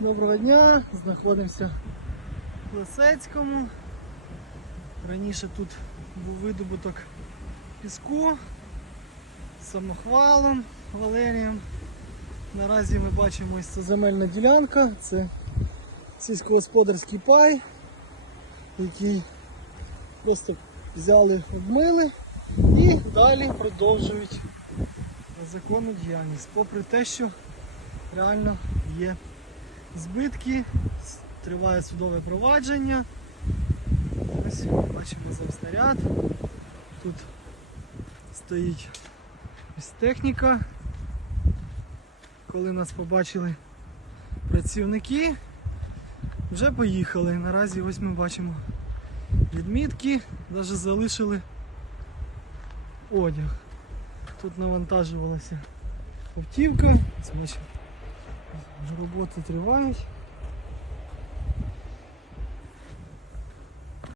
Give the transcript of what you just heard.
Доброго дня, знаходимося в Лисецькому. Раніше тут був видобуток піску з самохвалом Валерієм. Наразі ми бачимо ось це земельна ділянка, це сільськогосподарський пай, який просто взяли, обмили і далі продовжують законну діяльність, попри те, що реально є збитки, триває судове провадження. Ось бачимо снаряд. Тут стоїть техніка. Коли нас побачили працівники, вже поїхали. Наразі ось ми бачимо відмітки, навіть залишили одяг. Тут навантажувалася автівка. Роботи тривають.